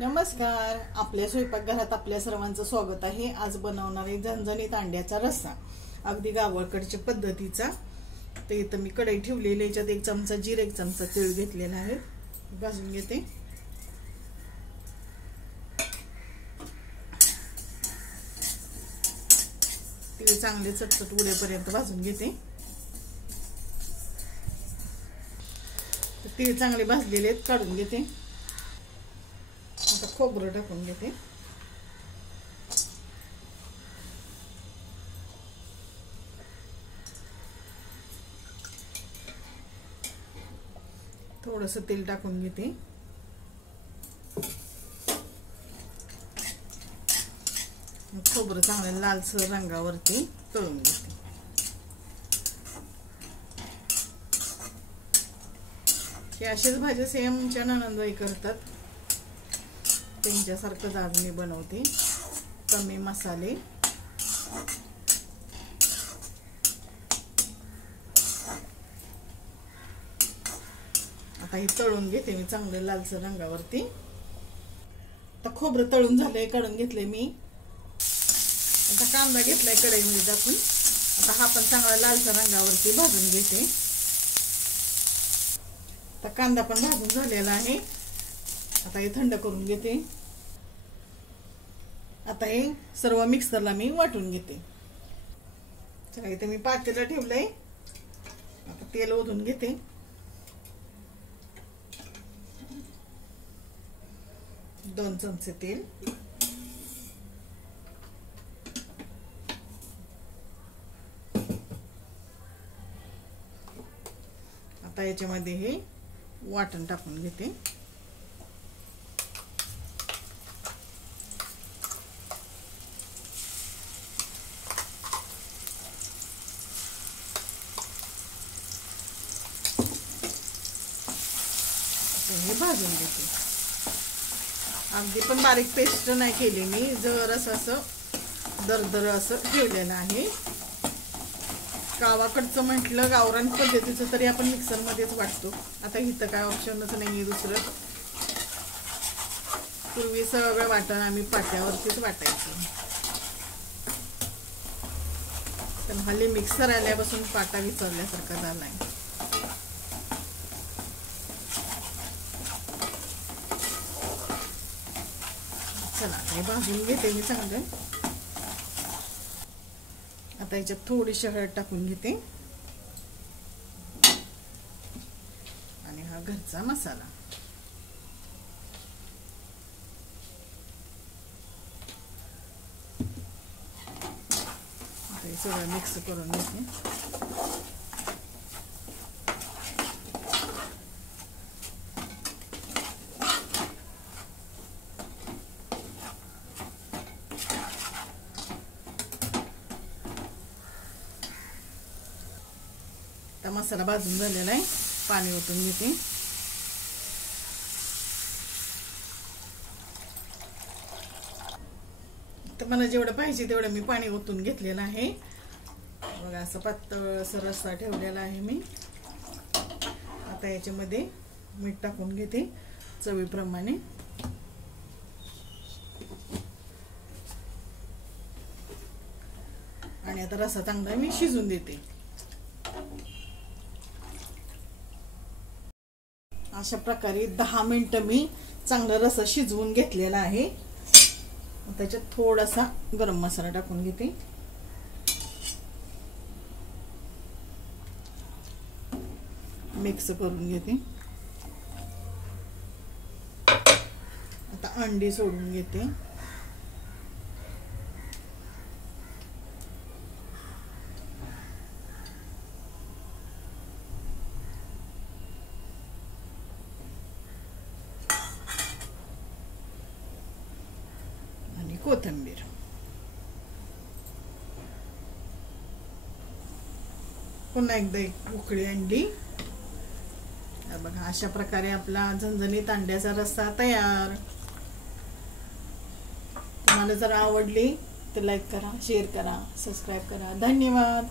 नमस्कार. आपल्या स्वयंपाकघरात आपल्या सर्वांचं स्वागत आहे. आज बनवणार आहे झणझणीत अंड्याचा रस्सा, अगदी गावाकडच्या पद्धतीचा. तर इथं मी कढई ठेवलेली, याच्यात 1 चमचा जिरे, 1 चमचा तीळ घेतलेला आहे. भाजून घेते. तीळ चांगले चटचट उडेपर्यंत भाजून घेते. तीळ चांगले भाजलेले आहेत, काढून घेते. आता खोबरं टाकून घेते. थोडंसं तेल टाकून घेते. खोबरं चांगलं लालसर रंगावरती तळून घेते. हे अशीच भाजी सेम आमच्या नणंदबाई करतात, त्यांच्यासारखंच आज मी बनवते. कमी मसाले. आता हे तळून घेते मी चांगलं लालसर रंगावरती. आता खोबरं तळून झालंय, काढून घेतले मी. आता कांदा घेतलाय कढईमध्ये टाकून. आता हा पण चांगला लालसर रंगावरती भाजून घेते. आता कांदा पण भाजून झालेला आहे. आता हे थंड करून घेते. आता हे सर्व मिक्सरला मी वाटून घेते. चला, इथे मी पातेलं ठेवलंय. आता तेल ओतून घेते. दोन चमचे तेल. आता याच्यामध्ये हे वाटण टाकून घेते. हे भाजून घेते. अगदी पण बारीक पेस्ट नाही केली मी, जरासं असं दरदर असं ठेवलेलं आहे. गावाकडचं म्हटलं, गावरान पद्धतीचं तरी आपण मिक्सर मध्येच वाटतो. आता इथं काय ऑप्शनच नाहीये दुसरं. पूर्वी सगळं वाटण आम्ही पाट्यावरतीच वाटायचं, पण हल्ली मिक्सर आल्यापासून पाटा विसरल्यासारखा झालाय. चला, हे भाजून घेते मी चांगलं. आता याच्यात थोडीशी हळद टाकून घेते आणि हा घरचा मसाला. आता हे सगळं मिक्स करून घेते. मसाला भाजून झालेला आहे. पाणी ओतून घेते. तर मला जेवढं पाहिजे तेवढं मी पाणी ओतून घेतलेलं आहे. बघा, असं पातळ रस्सा ठेवलेला आहे मी. आता याच्यामध्ये मीठ टाकून घेते चवीप्रमाणे. आणि आता रस्सा चांगला मी शिजून देते. अशा प्रकारे 10 मिनिटं मी चांगला रस्सा शिजवून घेतलेला आहे. त्याच्यात थोडासा गरम मसाला टाकून घेते. मिक्स करून घेते. आता अंडी सोडून घेते. कोथिंबीर. पुन्हा एकदा एक उकळी अंडी. बघा, अशा प्रकारे आपला झणझणीत अंड्याचा रस्सा तयार. तुम्हाला जर आवडली तर लाईक करा, शेअर करा, सबस्क्राईब करा. धन्यवाद.